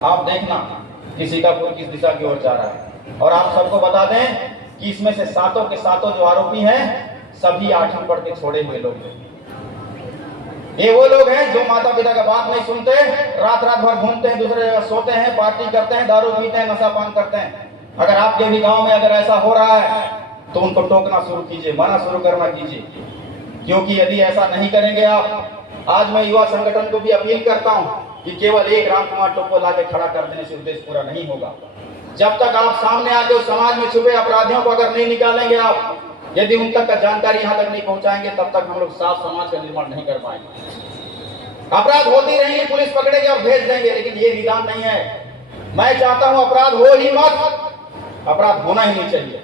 आप देखना कि सीतापुर किस दिशा की ओर जा रहा है। और आप सबको बता दें कि इसमें से सातों के सातों जो आरोपी हैं सभी 8वीं पढ़ के छोड़े हुए लोग हैं। ये वो लोग हैं जो माता पिता का बात नहीं सुनते, रात रात भर घूमते हैं, दूसरे जगह सोते हैं, पार्टी करते हैं, दारू पीते हैं, नशा पान करते हैं। अगर आपके भी गांव में अगर ऐसा हो रहा है तो उनको टोकना शुरू कीजिए, मना शुरू करना कीजिए, क्योंकि यदि ऐसा नहीं करेंगे आप, आज मैं युवा संगठन को भी अपील करता हूं कि केवल एक रामकुमार टोपो लाके खड़ा कर देने से उद्देश्य पूरा नहीं होगा। जब तक आप सामने आके उस समाज में छुपे अपराधियों को अगर नहीं निकालेंगे, आप यदि उन तक का जानकारी यहां तक नहीं पहुंचाएंगे, तब तक हम लोग साफ समाज का निर्माण नहीं कर पाएंगे। अपराध होती रहेंगे, पुलिस पकड़ेगी और भेज देंगे, लेकिन ये निदान नहीं है। मैं चाहता हूं अपराध हो ही मत, अपराध होना ही नहीं चाहिए।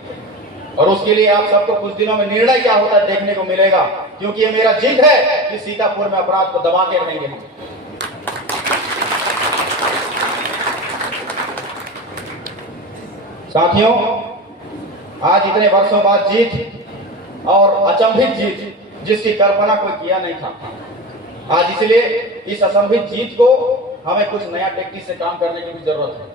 और उसके लिए आप सबको कुछ दिनों में निर्णय क्या होता है देखने को मिलेगा, क्योंकि ये मेरा जिद है कि सीतापुर में अपराध को दबा के रहेंगे हम। साथियों, आज इतने वर्षों बाद जीत और अचंभित जीत जिसकी कल्पना कोई किया नहीं था, आज इसलिए इस असंभित जीत को हमें कुछ नया टेक्निक से काम करने की भी जरूरत है।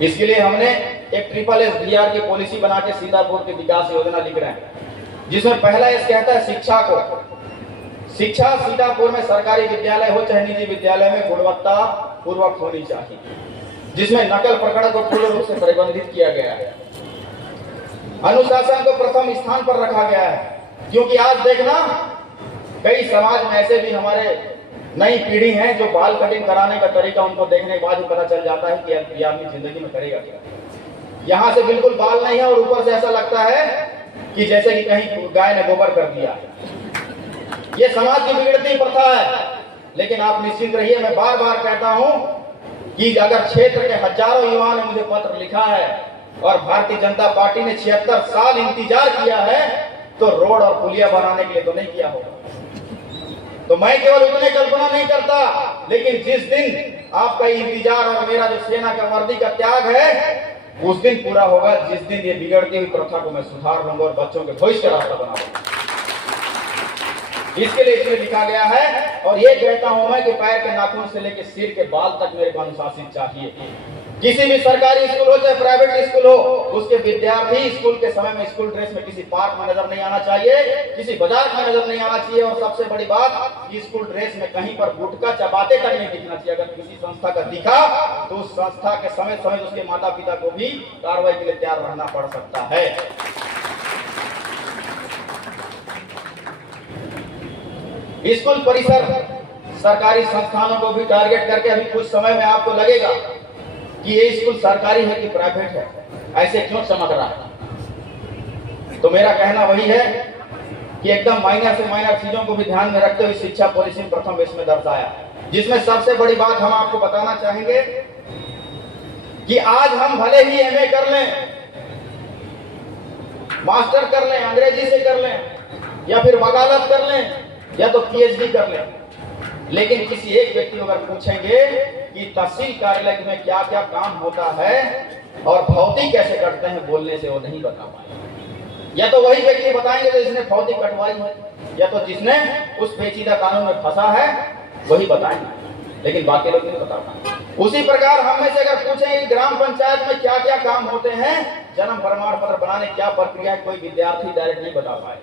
इसके लिए हमने एक SSSBR की पॉलिसी बना के सीतापुर की विकास योजना लिख रहे हैं, जिसमें पहला एस कहता है शिक्षा को। शिक्षा सीतापुर में सरकारी विद्यालय हो चाहे निजी विद्यालय में गुणवत्ता पूर्वक होनी चाहिए, जिसमें नकल प्रकरण को पूर्ण रूप से प्रबंधित किया गया है। अनुशासन को प्रथम स्थान पर रखा गया है, क्योंकि आज देखना कई समाज में ऐसे भी हमारे नई पीढ़ी है जो बाल कटिंग कराने का तरीका उनको देखने के बाद ही पता चल जाता है कि ये आदमी जिंदगी में करेगा क्या। यहाँ से बिल्कुल बाल नहीं है और ऊपर से ऐसा लगता है कि जैसे कि कहीं गाय ने गोबर कर दिया। ये समाज की बिगड़ती प्रथा है। लेकिन आप निश्चिंत रहिए, मैं बार बार कहता हूं कि अगर क्षेत्र के हजारों युवाओं ने मुझे पत्र लिखा है और भारतीय जनता पार्टी ने 76 साल इंतजार किया है, तो रोड और पुलिया बनाने के लिए तो नहीं किया होगा। तो मैं केवल उतने कल्पना नहीं करता, लेकिन जिस दिन आपका इंतजार और मेरा जो सेना का वर्दी का त्याग है उस दिन पूरा होगा, जिस दिन ये बिगड़ती हुई प्रथा को मैं सुधार लूंगा और बच्चों के भविष्य का रास्ता बनाऊंगा। इसके लिए इसमें लिखा गया है। और ये कहता हूं मैं कि पैर के नाखून से लेकर सिर के बाल तक मेरे को अनुशासित चाहिए। किसी भी सरकारी स्कूल हो चाहे प्राइवेट स्कूल हो, उसके विद्यार्थी स्कूल के समय में स्कूल ड्रेस में किसी पार्क में नजर नहीं आना चाहिए, किसी बाजार में नजर नहीं आना चाहिए। और सबसे बड़ी बात, स्कूल ड्रेस में कहीं पर गुटखा चबाते तक नहीं दिखना चाहिए। अगर किसी संस्था का दिखा तो उस संस्था के समय उसके माता पिता को भी कार्रवाई के लिए तैयार रहना पड़ सकता है। स्कूल परिसर सरकारी संस्थानों को भी टारगेट करके अभी कुछ समय में आपको लगेगा कि ये स्कूल सरकारी है कि प्राइवेट है, ऐसे क्यों चमक रहा है। तो मेरा कहना वही है कि एकदम माइनर से माइनर चीजों को भी ध्यान में रखते हुए शिक्षा पॉलिसी प्रथम इसमें दर्शाया, जिसमें सबसे बड़ी बात हम आपको बताना चाहेंगे कि आज हम भले ही MA कर लें, मास्टर कर लें, अंग्रेजी से कर लें, या फिर वकालत कर लें, या तो PhD कर लें, लेकिन किसी एक व्यक्ति को अगर पूछेंगे कि तहसील कार्यालय में क्या क्या काम होता है और भौतिक कैसे कटते हैं, बोलने से वो नहीं बता पाए। या तो वही व्यक्ति बताएंगे जो जिसने भौतिक कटवाई है, या तो जिसने उस पेचीदा कानून में फंसा है वही बताएंगे, लेकिन बाकी लोग नहीं बता पाए। उसी प्रकार हम में से अगर पूछें ग्राम पंचायत में क्या क्या काम होते हैं, जन्म प्रमाण पत्र बनाने क्या प्रक्रिया है, कोई विद्यार्थी डायरेक्ट नहीं बता पाए।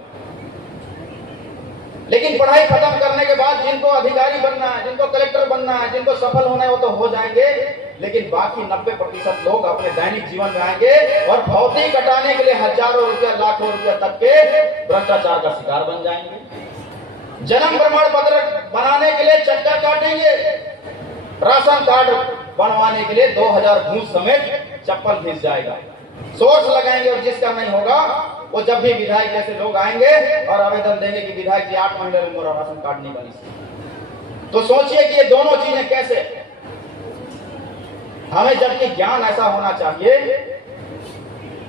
लेकिन पढ़ाई खत्म करने के बाद जिनको अधिकारी बनना है, जिनको कलेक्टर बनना है, जिनको सफल होना है, वो तो हो जाएंगे, लेकिन बाकी 90% लोग अपने दैनिक जीवन में आएंगे और भौतिक कटाने के लिए हजारों रुपया, लाखों रुपया तक के भ्रष्टाचार का शिकार बन जाएंगे। जन्म प्रमाण पत्र बनाने के लिए चक्कर काटेंगे, राशन कार्ड बनवाने के लिए 2000 घूस समेत चप्पल घिस जाएगा, सोर्स लगाएंगे। और जिसका नहीं होगा वो जब भी विधायक जैसे लोग आएंगे और आवेदन देंगे कि विधायक जी 8 महीने में मेरा राशन कार्ड नहीं बनी। तो सोचिए कि ये दोनों चीजें कैसे। हमें जबकि ज्ञान ऐसा होना चाहिए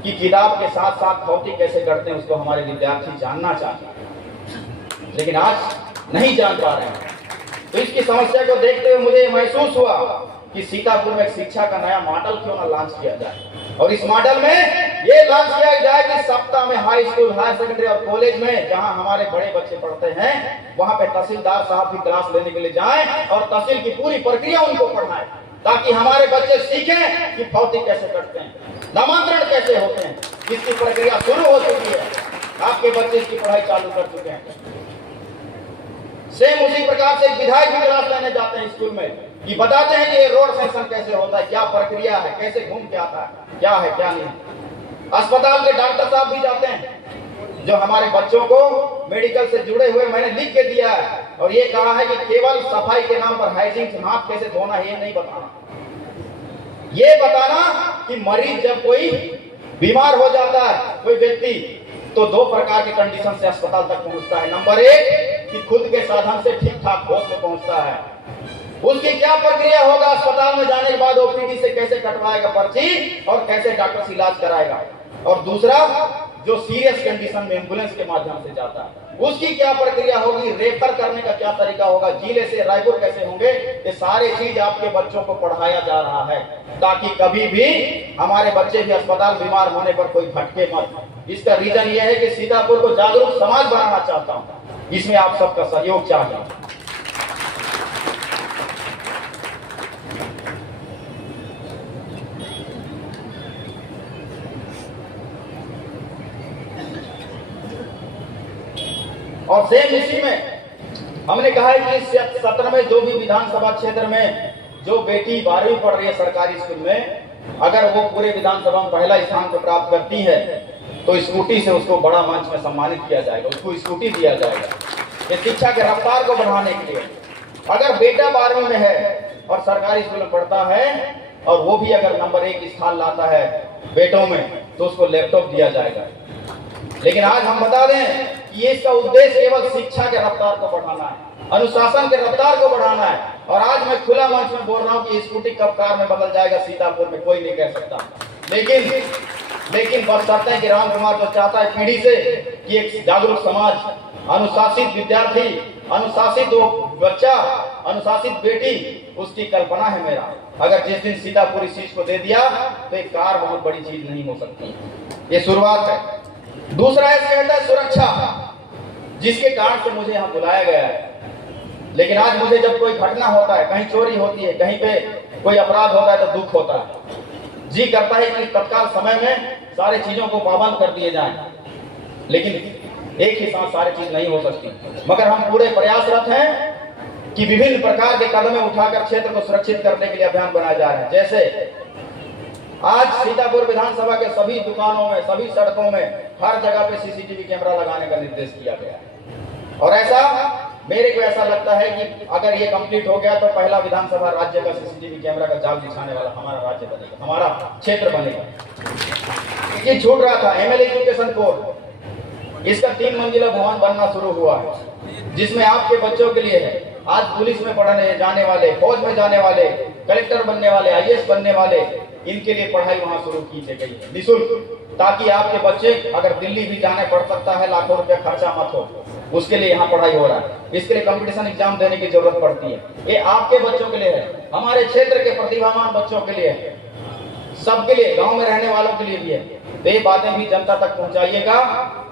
कि किताब के साथ साथ भौतिक कैसे करते हैं उसको हमारे विद्यार्थी जानना चाहिए, लेकिन आज नहीं जान पा रहे हैं। तो इसकी समस्या को देखते हुए मुझे महसूस हुआ कि सीतापुर में शिक्षा का नया मॉडल क्यों ना लॉन्च किया जाए। और इस मॉडल में ये लॉन्च किया जाए कि सप्ताह में हाई स्कूल, हायर सेकेंडरी और कॉलेज में जहां हमारे बड़े बच्चे पढ़ते हैं, वहां पे तहसीलदार साहब भी क्लास लेने के लिए जाएं और तहसील की पूरी प्रक्रिया उनको पढ़ाएं। ताकि हमारे बच्चे सीखें कि भौतिक कैसे कटते हैं, नामांतरण कैसे होते हैं। इसकी प्रक्रिया शुरू हो चुकी है, आपके बच्चे इसकी पढ़ाई चालू कर चुके हैं। सेम उसी प्रकार से विधायक भी क्लास लेने जाते हैं स्कूल में, कि बताते हैं कि ये रोड सेंक्शन कैसे होता है, क्या प्रक्रिया है, कैसे घूम के आता है, क्या है क्या नहीं। अस्पताल के डॉक्टर साहब भी जाते हैं, जो हमारे बच्चों को मेडिकल से जुड़े हुए मैंने लिख के दिया है, और ये कहा है कि केवल सफाई के नाम पर हाइजीन से हाथ कैसे धोना है ये नहीं बताना, ये बताना कि मरीज जब कोई बीमार हो जाता है कोई व्यक्ति, तो दो प्रकार के कंडीशन से अस्पताल तक पहुंचता है। नंबर एक कि खुद के साधन से ठीक ठाक होश में पहुंचता है, उसकी क्या प्रक्रिया होगा अस्पताल में जाने के बाद, ओपीडी से कैसे कटवाएगा पर्ची और कैसे डॉक्टर से इलाज कराएगा। और दूसरा जो सीरियस कंडीशन में एम्बुलेंस के माध्यम से जाता है, उसकी क्या प्रक्रिया होगी, रेफर करने का क्या तरीका होगा, जिले से रायपुर कैसे होंगे, ये सारे चीज आपके बच्चों को पढ़ाया जा रहा है, ताकि कभी भी हमारे बच्चे भी अस्पताल बीमार होने पर कोई भटके मत। इसका रीजन ये है कि सीतापुर को जागरूक समाज बनाना चाहता हूं, इसमें आप सबका सहयोग चाहिए। और सेम इसी में हमने कहा है कि इस सत्र में जो भी विधानसभा क्षेत्र में जो बेटी 12वीं पढ़ रही है सरकारी स्कूल में, अगर वो पूरे विधानसभा में पहला स्थान को प्राप्त करती है तो स्कूटी से उसको बड़ा मंच में सम्मानित किया जाएगा, उसको स्कूटी दिया जाएगा, ये शिक्षा के रफ्तार को बढ़ाने के लिए। अगर बेटा 12वीं में है और सरकारी स्कूल में पढ़ता है और वो भी अगर नंबर 1 स्थान लाता है बेटों में, तो उसको लैपटॉप दिया जाएगा। लेकिन आज हम बता दें कि इसका उद्देश्य केवल शिक्षा के रफ्तार को बढ़ाना है, अनुशासन के रफ्तार को बढ़ाना है। और आज मैं खुला मंच में बोल रहा हूं कि स्कूटी कब कार में बदल जाएगा सीतापुर में कोई नहीं कह सकता, लेकिन बस करते हैं कि राम कुमार जो चाहता है पीढ़ी से कि एक जागरूक समाज, अनुशासित विद्यार्थी, अनुशासित वो बच्चा, अनुशासित बेटी, उसकी कल्पना है मेरा। अगर जिस दिन सीतापुर इस चीज को दे दिया तो एक कार बहुत बड़ी चीज नहीं हो सकती, ये शुरुआत है। दूसरा इसका कहता है सुरक्षा, जिसके कारण से मुझे यहाँ बुलाया गया है। लेकिन आज मुझे जब कोई घटना होता है, कहीं चोरी होती है, कहीं पे कोई अपराध होता है, तो दुख होता है, जी करता है कि तत्काल समय में सारे चीजों को पाबंद कर दिए जाएं। लेकिन एक ही साथ सारी चीज नहीं हो सकती, मगर हम पूरे प्रयासरत हैं कि विभिन्न प्रकार के कदम उठाकर क्षेत्र को सुरक्षित करने के लिए अभियान बनाए जा रहे हैं। जैसे आज सीतापुर विधानसभा के सभी दुकानों में, सभी सड़कों में, हर जगह पे सीसीटीवी कैमरा लगाने का निर्देश किया गया है। और ऐसा मेरे को ऐसा लगता है कि अगर ये कंप्लीट हो गया तो पहला विधानसभा राज्य का सीसीटीवी कैमरा का जाल बिछाने वाला हमारा राज्य बनेगा, हमारा क्षेत्र बनेगा। ये छूट रहा था एमएलए एजुकेशन कोर्ट, इसका 3 मंजिला भवन बनना शुरू हुआ है, जिसमें आपके बच्चों के लिए है। आज पुलिस में पढ़ने जाने वाले, फौज में जाने वाले, कलेक्टर बनने वाले, आईएएस बनने वाले, इनके लिए पढ़ाई वहां शुरू की गई है निःशुल्क, ताकि आपके बच्चे अगर दिल्ली भी जाने पड़ सकता है, लाखों रुपया खर्चा मत हो, उसके लिए यहाँ पढ़ाई हो रहा है। इसके लिए कंपटीशन एग्जाम देने की जरूरत पड़ती है, ये आपके बच्चों के लिए है, हमारे क्षेत्र के प्रतिभावान बच्चों के लिए है, सबके लिए, गांव में रहने वालों के लिए भी है। तो ये बातें भी जनता तक पहुंचाइएगा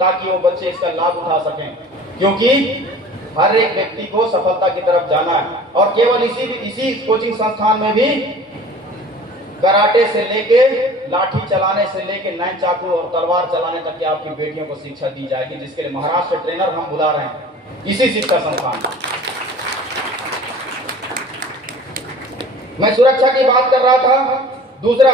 ताकि वो बच्चे इसका लाभ उठा सकें, क्योंकि हर एक व्यक्ति को सफलता की तरफ जाना है। और केवल इसी कोचिंग संस्थान में भी कराटे से लेके लाठी चलाने से लेके नैन चाकू और तलवार चलाने तक की आपकी बेटियों को शिक्षा दी जाएगी, जिसके लिए महाराष्ट्र ट्रेनर हम बुला रहे हैं इसी शिक्षा संस्थान। मैं सुरक्षा की बात कर रहा था। दूसरा,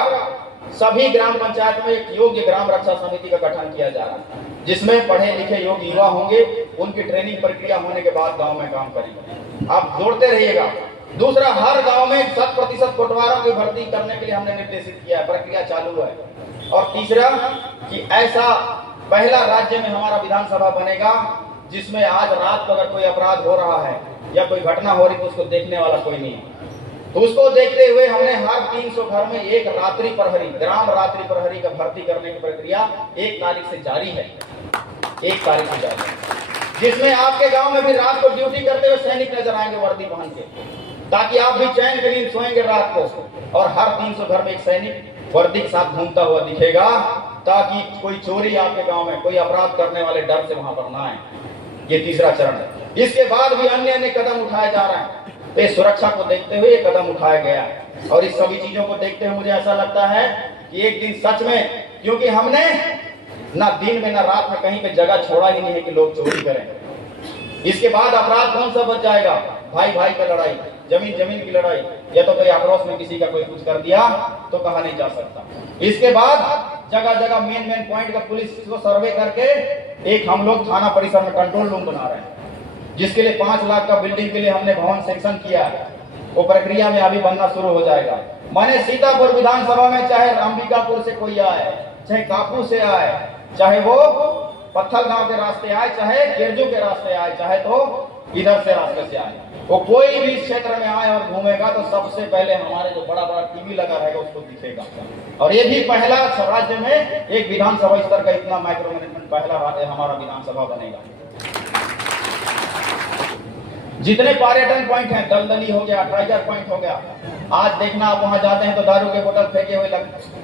सभी ग्राम पंचायत में एक योग्य ग्राम रक्षा समिति का गठन किया जा रहा है, जिसमें पढ़े लिखे योग्य युवा होंगे, उनकी ट्रेनिंग प्रक्रिया होने के बाद गांव में काम करेंगे। आप जोड़ते रहिएगा। दूसरा, हर गांव में 100% पटवारों की भर्ती करने के लिए हमने निर्देशित किया है, प्रक्रिया चालू है। और तीसरा कि ऐसा पहला राज्य में हमारा विधानसभा बनेगा जिसमें आज रात को अगर कोई अपराध हो रहा है या कोई घटना हो रही तो उसको देखने वाला कोई नहीं है। तो उसको देखते हुए हमने हर 300 घर में एक रात्रि प्रहरी, ग्राम रात्रि प्रहरी का भर्ती करने की प्रक्रिया 1 तारीख से जारी है, 1 तारीख से जारी है, जिसमें आपके गांव में भी रात को ड्यूटी करते हुए सैनिक नजर आएंगे वर्दी पहन के, ताकि आप भी चैन की नींद सोएंगे रात को। और हर 300 घर में एक सैनिक वर्दी के साथ घूमता हुआ दिखेगा, ताकि कोई चोरी आपके गांव में, कोई अपराध करने वाले डर से वहां पर ना आए। ये तीसरा चरण है। इसके बाद भी अन्य कदम उठाए जा रहे हैं। तो ये सुरक्षा को देखते हुए ये कदम उठाया गया है। और इस सभी चीजों को देखते हुए मुझे ऐसा लगता है कि एक दिन सच में, क्योंकि हमने ना दिन में ना रात में कहीं पे जगह छोड़ा ही नहीं है कि लोग चोरी करें। इसके बाद अपराध कौन सा बच जाएगा? भाई भाई की लड़ाई, जमीन जमीन की लड़ाई, या तो कोई आक्रोश में किसी का कोई कुछ कर दिया तो कहा नहीं जा सकता। इसके बाद जगह जगह मेन पॉइंट का पुलिस को सर्वे करके एक हम लोग थाना परिसर में कंट्रोल रूम बना रहे हैं, जिसके लिए 5 लाख का बिल्डिंग के लिए हमने भवन सेक्शन किया है। वो प्रक्रिया में अभी बनना शुरू हो जाएगा। माने सीतापुर विधानसभा में चाहे अंबिकापुर से कोई आए, चाहे कापू से आए, चाहे वो पत्थल गांव के रास्ते आए, चाहे गिरजू के रास्ते आए, चाहे तो इधर से रास्ते से आए, वो कोई भी क्षेत्र में आए और घूमेगा तो सबसे पहले हमारे जो बड़ा बड़ा टीवी लगा रहेगा उसको दिखेगा। और ये भी पहला राज्य में एक विधानसभा स्तर का इतना माइक्रो मैनेजमेंट पहला हमारा विधानसभा बनेगा। जितने पर्यटन पॉइंट हैं, दलदली हो गया, टाइगर पॉइंट हो गया, आज देखना आप वहां जाते हैं तो दारू के बोतल फेंके हुए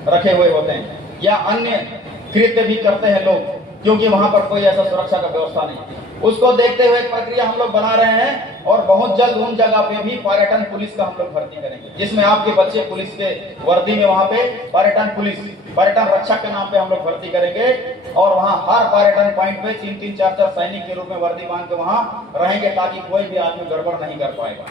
रखे हुए होते हैं, या अन्य कृत्य भी करते हैं लोग, क्योंकि वहां पर कोई ऐसा सुरक्षा का व्यवस्था नहीं। उसको देखते हुए प्रक्रिया हम लोग बना रहे हैं और बहुत जल्द उन जगह पे भी पर्यटन पुलिस का हम लोग भर्ती करेंगे, जिसमें आपके बच्चे पुलिस के वर्दी में वहां पे पर्यटन पुलिस, पर्यटन रक्षक के नाम पे हम लोग भर्ती करेंगे। और वहां हर पर्यटन पॉइंट पे 3-3, 4-4 सैनिक के रूप में वर्दी बांध के वहां रहेंगे, ताकि कोई भी आदमी गड़बड़ नहीं कर पाएगा।